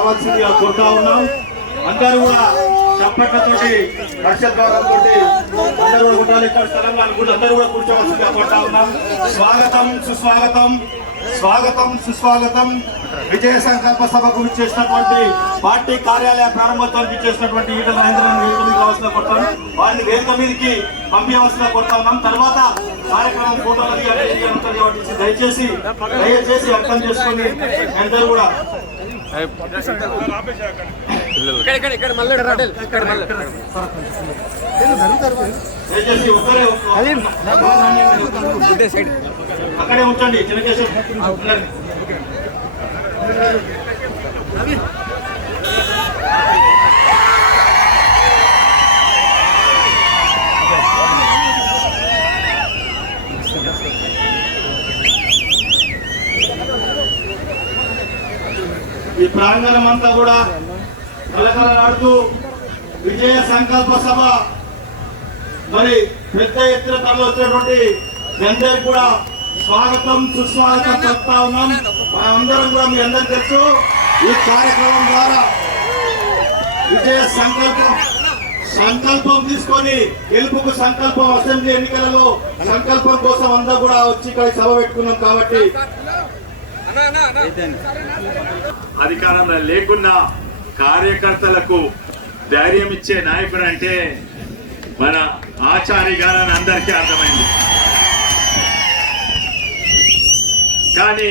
రావాల్సిందిగా కోరుతా ఉన్నాం. అందరూ కూడా చప్పట్లతోటి హర్షద్వారంతో అందరూ కూడా ఉండాలి. ఇక్కడ తెలంగాణ కూడా అందరూ కూడా కూర్చోవలసిందిగా కోరుతా ఉన్నాం. స్వాగతం సుస్వాగతం స్వాగతం సుస్వాగతం. విజయ సంకల్ప సభకు ఇచ్చేసినటువంటి పార్టీ కార్యాలయ ప్రారంభోత్సవానికి ఇచ్చేసినటువంటి ఈటల రాజేంద్రన్ వారిని వేదిక మీదకి పంపించవలసిన కొడతా ఉన్నాం. తర్వాత కార్యక్రమం ఉంటుంది కాబట్టి దయచేసి దయచేసి అర్థం చేసుకొని అందరూ కూడా. దయచేసి ఒక్కరే అక్కడే ఉంచండి. చిన్నకేశ్వర ఈ ప్రాంగణం అంతా కూడా కలకలలాడుతూ విజయ సంకల్ప సభ. మరి పెద్ద ఎత్తున తరలి వచ్చినటువంటి అందరికి కూడా స్వాగతం సుస్వాగతం చెప్తా ఉన్నాం. మనందరం కూడా మీ అందరికి తెలుసు ఈ కార్యక్రమం ద్వారా విజయ సంకల్పం సంకల్పం తీసుకొని గెలుపుకు సంకల్పం అసెంబ్లీ ఎన్నికలలో సంకల్పం కోసం అందరూ కూడా వచ్చి ఇక్కడ సభ పెట్టుకున్నాం కాబట్టి అధికారంలో లేకున్నా కార్యకర్తలకు ధైర్యం ఇచ్చే నాయకుడు అంటే మన ఆచారి గారని అందరికీ అర్థమైంది. కానీ